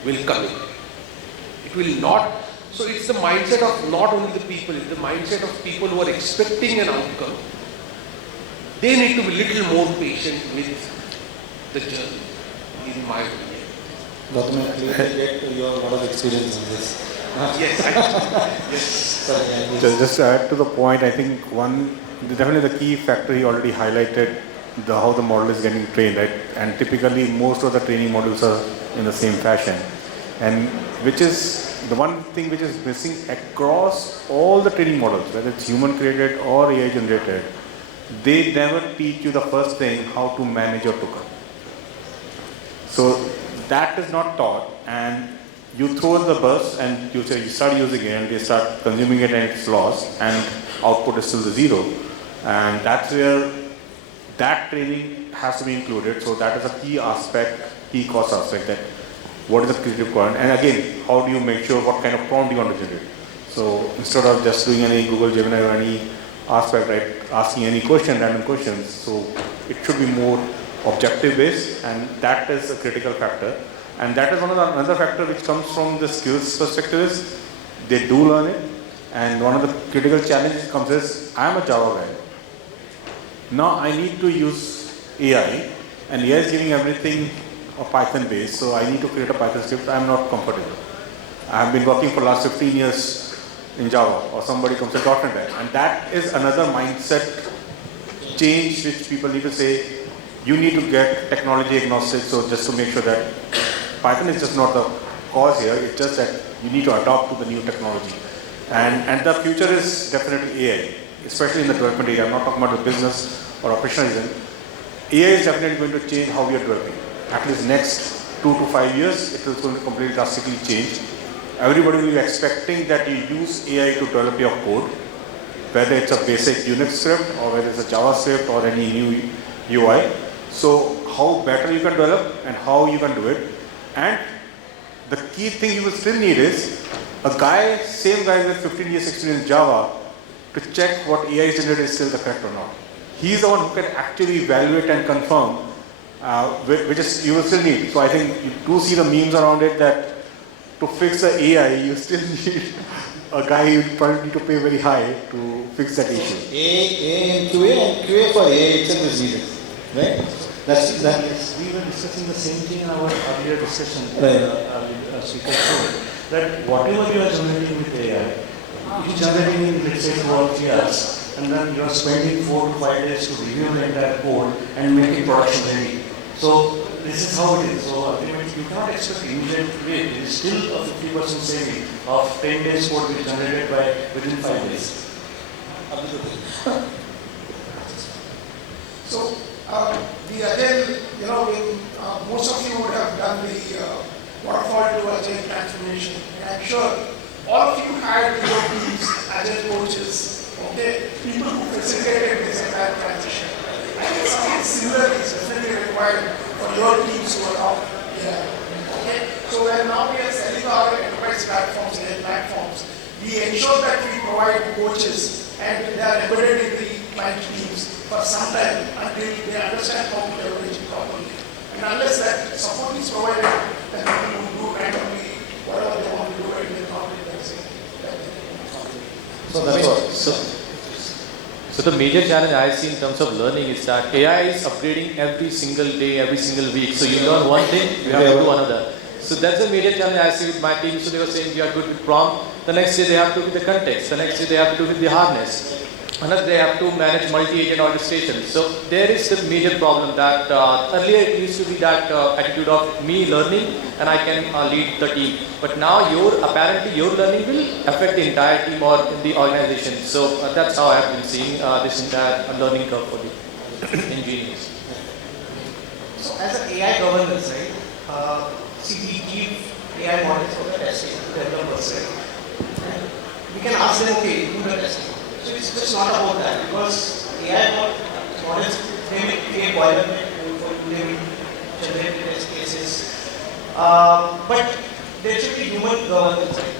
will come in. It will not. So it's the mindset of not only the people, it's the mindset of people who are expecting an outcome. They need to be a little more patient with the journey, in my opinion. Gautam, I clearly get your lot of experience on this. Yes. Sorry, Just to add to the point, I think definitely the key factor he already highlighted, how the model is getting trained, right? And typically most of the training modules are in the same fashion, and which is the one thing which is missing across all the training models, whether it's human created or AI generated. They never teach you the first thing, how to manage your token. So that is not taught, and you throw the bus and you start using it and they start consuming it and it's lost and output is still the zero. And that's where that training has to be included. So that is a key aspect, key cost aspect, that what is the critical requirement, and again, how do you make sure what kind of prompt you want to generate. So instead of just doing any Google Gemini or any aspect, right, asking any question, random questions, so it should be more objective based, and that is a critical factor. And that is another factor which comes from the skills perspective is they do learn it, and one of the critical challenges comes is I am a Java guy. Now I need to use AI, and AI is giving everything a Python based, so I need to create a Python script. I am not comfortable. I have been working for the last 15 years in Java, or somebody comes to .NET, and that is another mindset change which people need to say, you need to get technology agnostic, so just to make sure that Python is just not the cause here, it's just that you need to adopt to the new technology. And the future is definitely AI, especially in the development area. I'm not talking about the business or operationalism. AI is definitely going to change how we are developing. At least next 2 to 5 years, it is going to completely drastically change. Everybody will be expecting that you use AI to develop your code, whether it's a basic Unix script or whether it's a JavaScript or any new UI. So how better you can develop and how you can do it. And the key thing you will still need is a guy, same guy with 15 years experience in Java, to check what AI is generated is still the correct or not. He's the one who can actually evaluate and confirm, which is you will still need. So I think you do see the memes around it that to fix the AI, you still need a guy you probably need to pay very high to fix that issue. A and QA for A itself is needed, right? That's that. Yes, we were discussing the same thing in our earlier discussion. Speaker showed that whatever you are generating with AI, it is generating in let's say 12 years, and then you are spending 4 to 5 days to review the entire code and make it production ready. So this is how it is. So ultimately you cannot expect immediate rate. It is still a 50% saving of 10 days code which is generated by within 5 days. So, the agile, when most of you would have done the waterfall to agile transformation, and I'm sure all of you had your teams, agile coaches, okay, people who facilitated this entire transition. I think something similar is definitely required for your teams who are out here. Okay, so now we are selling our enterprise platforms, AI platforms, we ensure that we provide coaches and they are embedded in the client teams for some time until they understand how to leverage it properly. And unless that support is provided, then people will do randomly whatever they want to do and they not realizing. So that's what. So the major challenge I see in terms of learning is that AI is upgrading every single day, every single week. So you learn one thing, you have to do another. So that's a major challenge I see with my team. So they were saying we are good with prompt. The next day they have to do with the context. The next day they have to do with the harness. Another they have to manage multi-agent orchestration. So there is the major problem that earlier it used to be that attitude of me learning and I can lead the team. But now apparently your learning will affect the entire team or the organization. So that's how I have been seeing this entire learning curve for the engineers. So as an AI governance, right, see we give AI models for the testing to developers, right? And we can ask them, okay, do the testing. So it's just not about that because AI models, they will create boilerplate code for you, they will generate the test cases. But there should be human governance, right?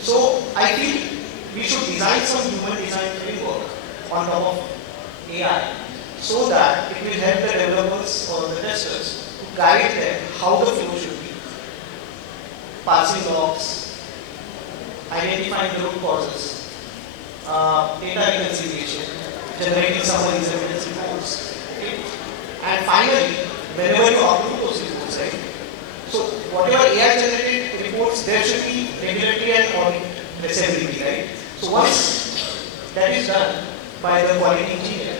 So I feel we should design some human design framework on top of AI so that it will help the developers or the testers to guide them how the flow should be. Parsing logs, identifying the root causes, data reconciliation, generating summaries, evidence reports. Okay? And finally, whenever you upload those reports, right? So whatever AI generated reports, there should be regulatory and audit traceability, right? So once that is done by the quality engineer,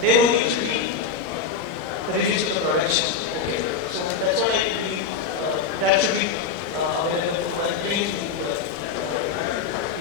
then only it should be released to the production. Okay? So that's why I believe that should be available for training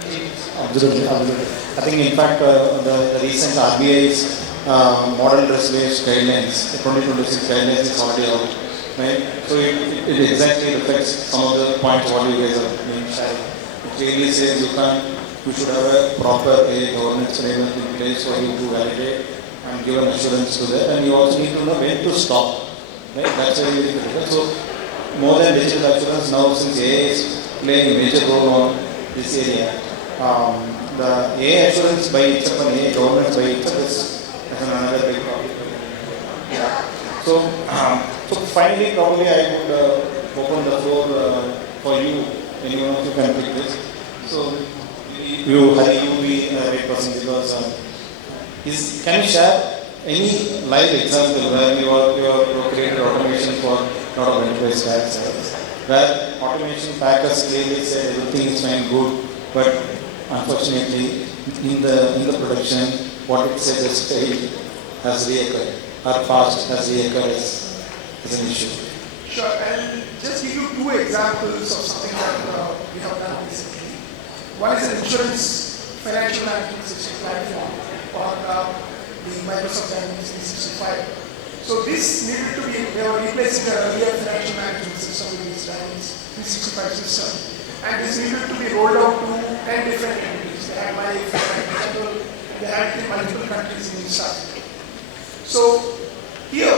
engineers. Absolutely. I think in fact the recent RBI's model risk-based guidelines, the 2026 guidelines is already out, right? So it exactly reflects some of the points what you guys have been sharing. It clearly says you should have a proper governance framework in place for you to validate and give an assurance to that, and you also need to know when to stop, right? That's very, very critical. So more than digital assurance, now since AI is playing a major role on this area, the AI assurance by itself and AI governance by itself is another big problem. Yeah. So finally, probably I would open the floor for you. Anyone of you can pick this. So Hari, you be a right person because can you share any live example where you are created automation for a lot of enterprise tasks, where automation packers clearly said everything is fine, good, but unfortunately in the production what it says is failed has reoccurred, or past has reoccurred as an issue. Sure, I'll just give you two examples of something that we have done recently. One is an insurance financial management system platform for the Microsoft Dynamics 365. So this needed to be, they were replacing the earlier financial management system with this Dynamics 365 system. And this needed to be rolled out to 10 different entities. They had life, they had digital, they had in multiple countries in East Africa. So here,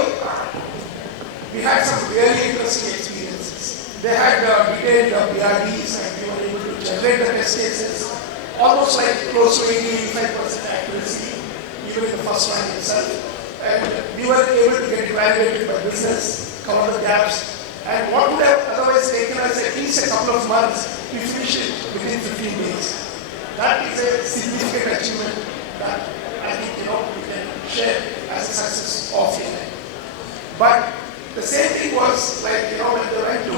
we had some really interesting experiences. They had detailed BRDs and we were able to generate the test cases almost like close to 80-85% accuracy, even in the first line itself. And we were able to get evaluated by business, cover the gaps, and what would have otherwise taken us at least a couple of months, we finished it within 15 days. That is a significant achievement that I think we can share as a success of AI. But the same thing was like when they went to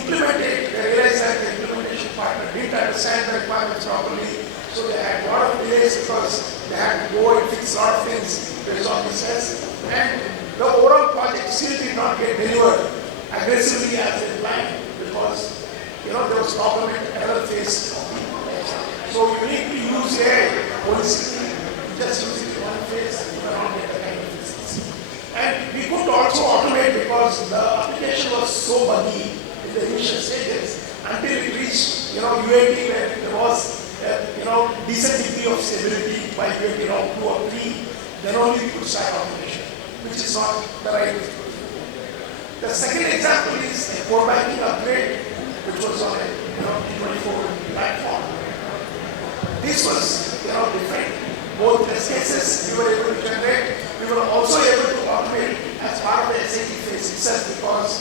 implement it, they realized that the implementation partner didn't understand the requirements properly, so they had a lot of delays because they had to go and fix a lot of things based on business, and the overall project still did not get delivered aggressively as they planned because there was problem in another phase of the implementation. So you need to use AI holistically, just use it in one phase and you cannot get the kind of business. And we could also automate because the application was so buggy in the initial stages until it reached UAT where there was decent degree of stability by UAT 2 or 3, then only we could start automation, which is not the right way to do it. The second example is a core banking upgrade, which was on a T24 platform. This was different. Both test cases we were able to generate. We were also able to automate as part of the SAT phase itself because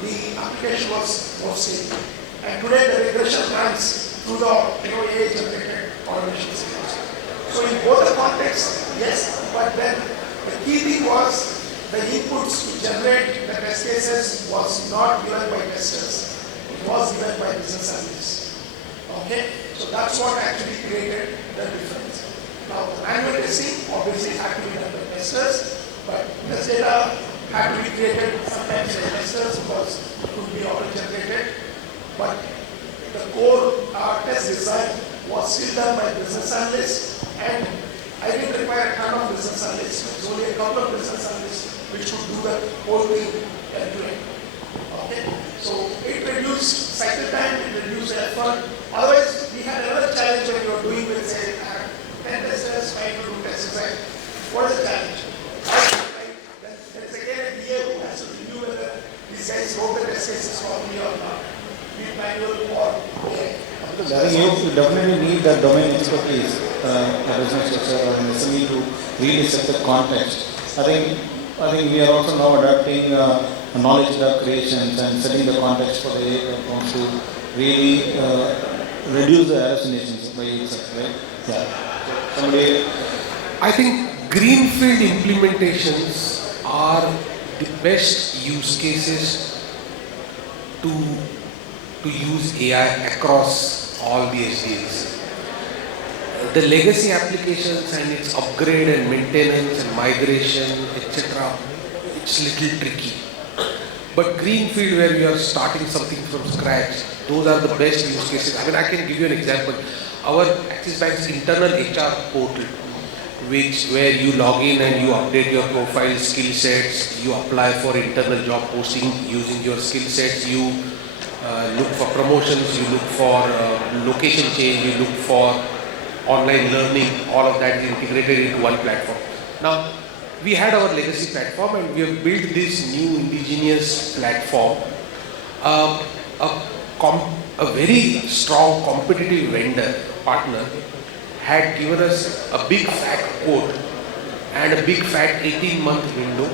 the application was more stable. And today the regression runs through the AI generated automation systems. So in both the contexts, yes, but then the key thing was the inputs to generate the test cases was not given by testers. It was given by business analysts. Okay? So that's what actually created the difference. Now, manual testing obviously had to be done by testers, but test data had to be created sometimes by testers because it could be auto-generated. But the core test design was still done by business analysts, and I didn't require a ton of business analysts. It was only a couple of business analysts which would do the whole thing end-to-end. Okay? So it reduced cycle time, it reduced effort. Otherwise, we had another challenge when we were doing with, say, 10 testers trying to do test design. What is the challenge? There's again a DA who has to review whether these guys wrote the test cases properly or not. Be it manual or AI. You definitely need that domain expertise, a business structure or an SME to really set the context. I think we are also now adapting knowledge graph creations and setting the context for the AI platforms to really reduce the hallucinations by itself, right? Yeah. Somebody. I think greenfield implementations are the best use cases to use AI across all the SDLs. The legacy applications and its upgrade and maintenance and migration, etc., it's little tricky. But greenfield, where we are starting something from scratch, those are the best use cases. I mean, I can give you an example. Our Axis Bank's internal HR portal, where you log in and you update your profile, skill sets, you apply for internal job posting using your skill sets, you look for promotions, you look for location change, you look for online learning, all of that is integrated into one platform. Now, we had our legacy platform and we have built this new indigenous platform. A very strong competitive vendor partner had given us a big fat code and a big fat 18-month window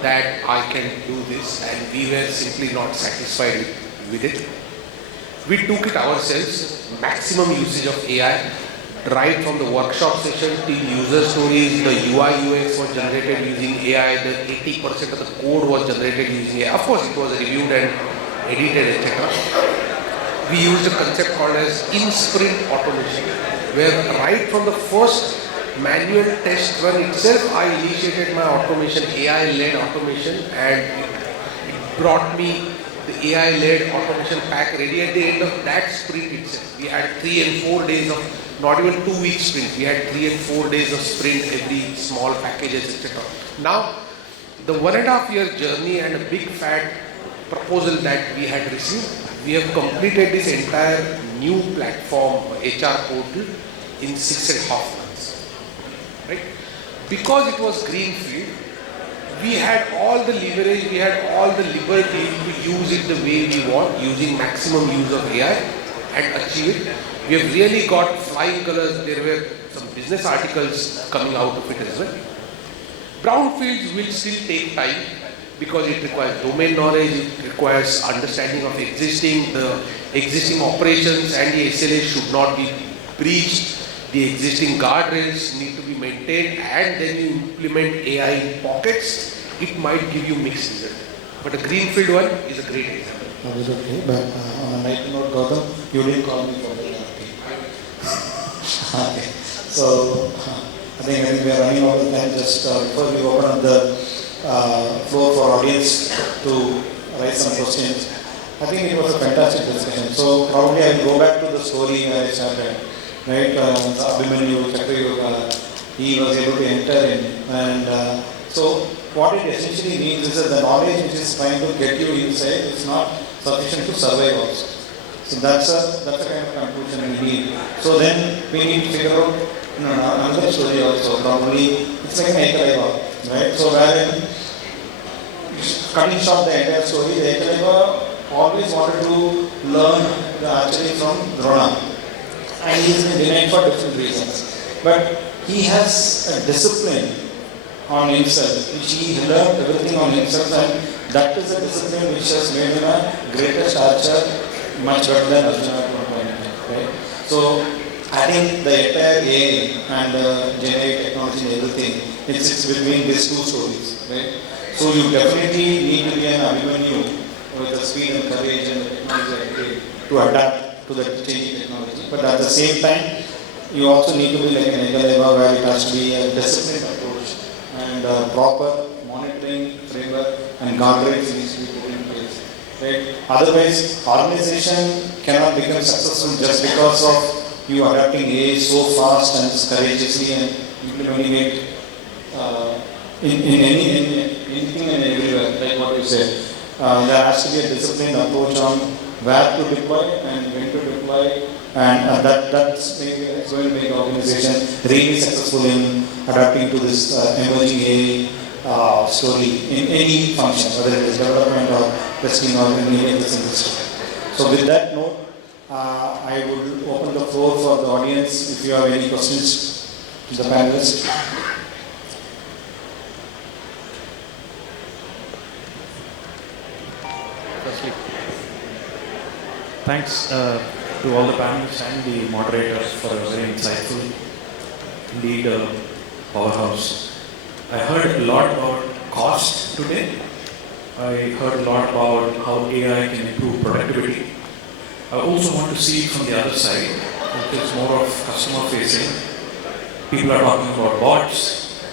that I can do this, and we were simply not satisfied with it. We took it ourselves, maximum usage of AI, right from the workshop session till user stories, the UI UX was generated using AI, the 80% of the code was generated using AI. Of course, it was reviewed and edited, etc. We used a concept called as in-sprint automation, where right from the first manual test run itself, I initiated my automation, AI-led automation, and it brought me the AI-led automation pack ready at the end of that sprint itself. We had 3 and 4 days of, not even 2-week sprint, we had 3 and 4 days of sprint, every small packages, etc. Now, the 1.5-year journey and a big fat proposal that we had received, we have completed this entire new platform, HR portal, in 6.5 months. Right? Because it was greenfield, we had all the leverage, we had all the liberty to use it the way we want, using maximum use of AI and achieve it. We have really got flying colors. There were some business articles coming out of it as well. Brownfields will still take time because it requires domain knowledge, it requires understanding of the existing operations, and the SLA should not be breached. The existing guardrails need to be maintained, and then you implement AI in pockets. It might give you mixed result. But a greenfield one is a great example. Okay, but on a light note, Gautam, you didn't call me for the Okay, so I think we are running out of time. Just before we open up the floor for audience to raise some questions, I think it was a fantastic discussion. So probably I will go back to the story where I started. Right, Abhimanyu, he was able to enter in, and so what it essentially means is that the knowledge which is trying to get you inside is not sufficient to survive also. So that's a kind of conclusion we need. So then we need to figure out another story also. Probably it's like an Ekaliva, right? So wherein cutting short the entire story, the Ekaliva always wanted to learn the archery from Drona. And he has been denied for different reasons. But he has a discipline on himself, which he learned everything on himself, and that is a discipline which has made him a greatest archer, much better than Arjuna at one point. Right? So I think the entire AI and generic technology and everything, it sits between these two stories. Right? So you definitely need to be an Abhimanyu with the speed and courage and the technology to adapt to the changing technology, but at the same time, you also need to be like an Ekaliva where it has to be a disciplined approach and proper monitoring framework and guardrails needs to be put in place. Right? Otherwise, organization cannot become successful just because of you adapting AI so fast and courageously and implementing it in anything and everywhere, like what you said. There has to be a disciplined approach on where to deploy and when to deploy, and that's going to make the organization really successful in adapting to this emerging AI story in any function, whether it is development or testing or any of this industry. So with that note, I would open the floor for the audience if you have any questions to the panelists. Thanks to all the panelists and the moderators for a very insightful, indeed, powerhouse. I heard a lot about cost today. I heard a lot about how AI can improve productivity. I also want to see it from the other side, which is more of customer facing. People are talking about bots.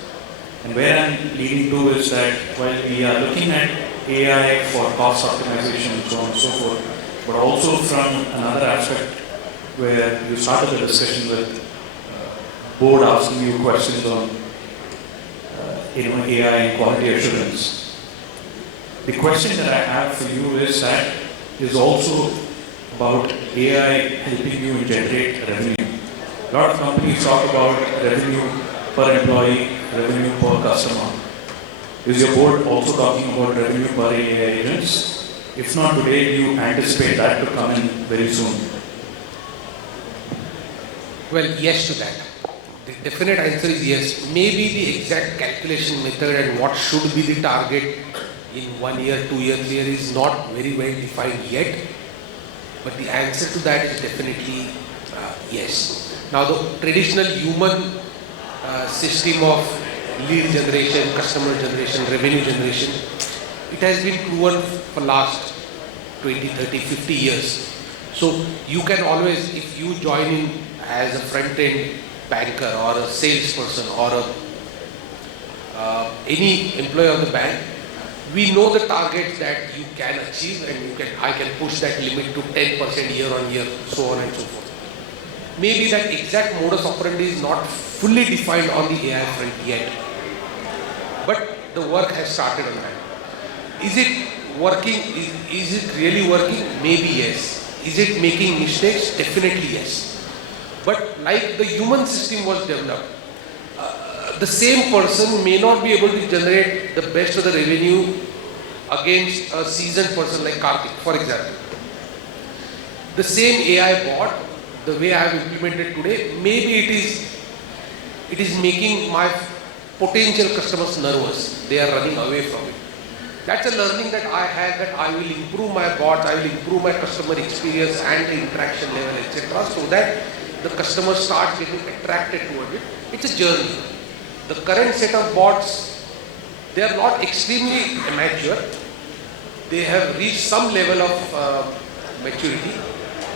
And where I'm leading to is that while we are looking at AI for cost optimization and so on and so forth, but also from another aspect where you started the discussion with board asking you questions on AI and quality assurance. The question that I have for you is also about AI helping you generate revenue. A lot of companies talk about revenue per employee, revenue per customer. Is your board also talking about revenue per AI agents? If not today, do you anticipate that to come in very soon? Well, yes to that. The definite answer is yes. Maybe the exact calculation method and what should be the target in 1 year, 2 years, 3 years is not very well defined yet. But the answer to that is definitely yes. Now the traditional human system of lead generation, customer generation, revenue generation, it has been proven for last 20, 30, 50 years. So you can always, if you join in as a front-end banker or a salesperson or any employee of the bank, we know the targets that you can achieve, and I can push that limit to 10% year on year, so on and so forth. Maybe that exact modus operandi is not fully defined on the AI front yet, but the work has started on that. Is it working? Is it really working? Maybe yes. Is it making mistakes? Definitely yes. But like the human system was developed, the same person may not be able to generate the best of the revenue against a seasoned person like Karthik, for example. The same AI bot, the way I have implemented today, maybe it is making my potential customers nervous. They are running away from it. That's a learning that I had, that I will improve my bot, I will improve my customer experience and the interaction level, etc. so that the customer starts getting attracted toward it. It's a journey. The current set of bots, they are not extremely immature. They have reached some level of maturity,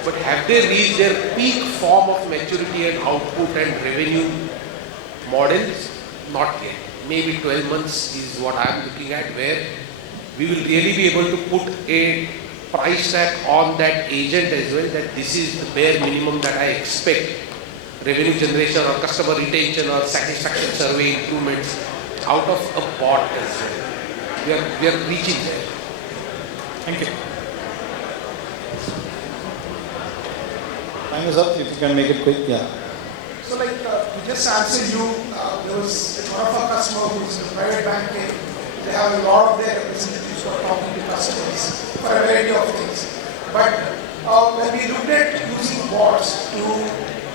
but have they reached their peak form of maturity and output and revenue models? Not yet. Maybe 12 months is what I am looking at, where we will really be able to put a price tag on that agent as well, that this is the bare minimum that I expect revenue generation or customer retention or satisfaction survey improvements out of a bot as well. We are reaching there. Thank you. Time is up. If you can make it quick, yeah. So like, to just answer you, there was one of our customers who is in private banking. They have a lot of their representatives who are talking to customers for a variety of things. But when we looked at using bots to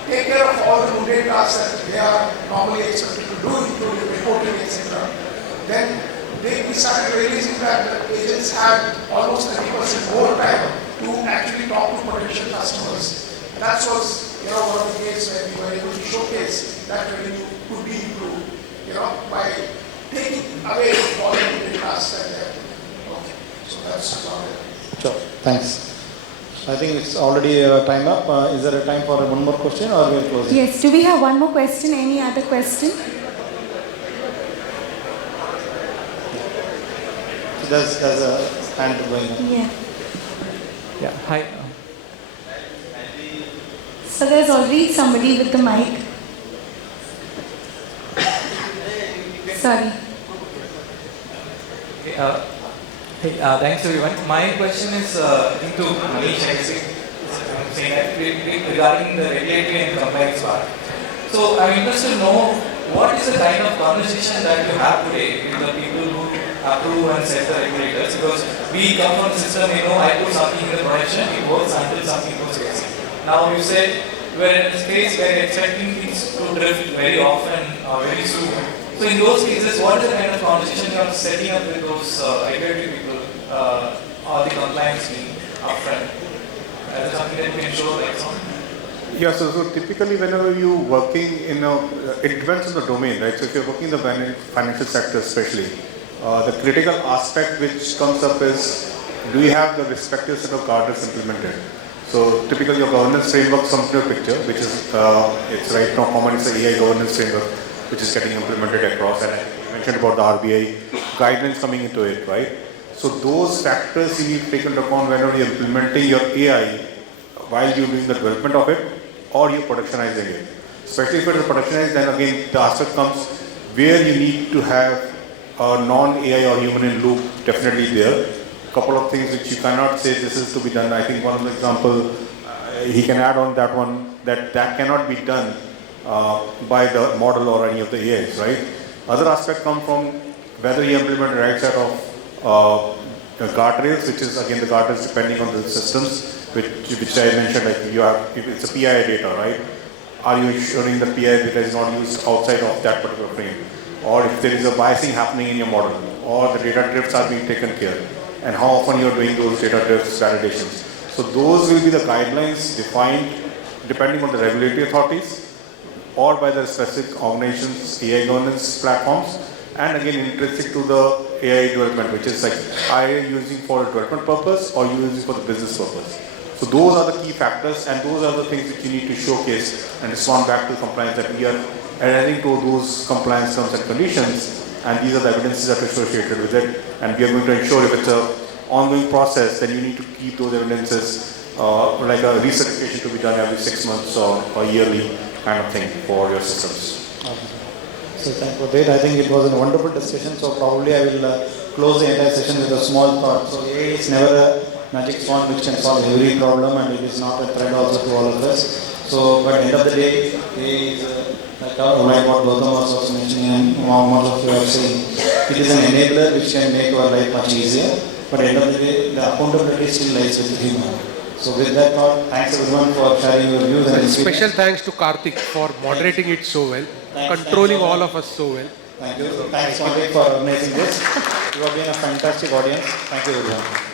take care of all the mundane tasks that they are normally expected to do, including reporting, etc., then we started realizing that the agents had almost 30% more time to actually talk to potential customers. And that was one of the cases where we were able to showcase that revenue could be improved, by taking away all the mundane tasks that they have to do. Okay, so that's about it. Sure, thanks. I think it's already time up. Is there a time for one more question or we are closing? Yes, do we have one more question? Any other question? There's a hand going on. Yeah. Yeah, hi. So there's already somebody with the mic. Sorry. Hey, thanks everyone. My question is to Manish, regarding the regulatory and compliance part. So I'm interested to know what is the kind of conversation that you have today with the people who approve and set the regulators, because we come from the system, I put something in the production, it works until something goes crazy. Now you said we're in a space where you're expecting things to drift very often or very soon. So in those cases, what is the kind of conversation you are setting up with those regulatory people or the compliance team upfront? Is there something that you can show like some? Yeah, so typically whenever you're working it depends on the domain, right? So if you're working in the financial sector especially, the critical aspect which comes up is, do you have the respective set of guardrails implemented? So typically your governance framework comes into a picture, which is, it's right now common, it's the AI governance framework, which is getting implemented across, and I mentioned about the RBI guidelines coming into it, right? So those factors you need to take into account whenever you're implementing your AI while you're doing the development of it or you're productionizing it. Especially if it is productionized, then again the aspect comes where you need to have a non-AI or human in loop definitely there. A couple of things which you cannot say this is to be done. I think one of the example, he can add on that one, that cannot be done by the model or any of the AIs, right? Other aspect come from whether you implement the right set of guardrails, which is again the guardrails depending on the systems, which I mentioned, like you have, if it's a PI data, right? Are you ensuring the PI data is not used outside of that particular frame? Or if there is a biasing happening in your model, or the data drifts are being taken care, and how often you're doing those data drifts validations. So those will be the guidelines defined depending on the regulatory authorities or by the specific organizations, AI governance platforms, and again intrinsic to the AI development, which is like, are you using for a development purpose or you using for the business purpose? So those are the key factors, and those are the things that you need to showcase and respond back to compliance, that we are adhering to those compliance terms and conditions, and these are the evidences that are associated with it, and we are going to ensure if it's an ongoing process, then you need to keep those evidences like a recertification to be done every 6 months or yearly kind of thing for your systems. So thank you, Zaid. I think it was a wonderful discussion. So probably I will close the entire session with a small thought. So AI is never magic wand which can solve every problem, and it is not a threat also to all of us. So, but at the end of the day, like what Gautam was also mentioning and most of you are saying, it is an enabler which can make our life much easier. But at the end of the day, the accountability still lies with the human. So with that thought, thanks everyone for sharing your views and experience. Special thanks to Karthik for moderating it so well, controlling all of us so well. Thank you. Thanks, Karthik, for organizing this. You have been a fantastic audience. Thank you, everyone.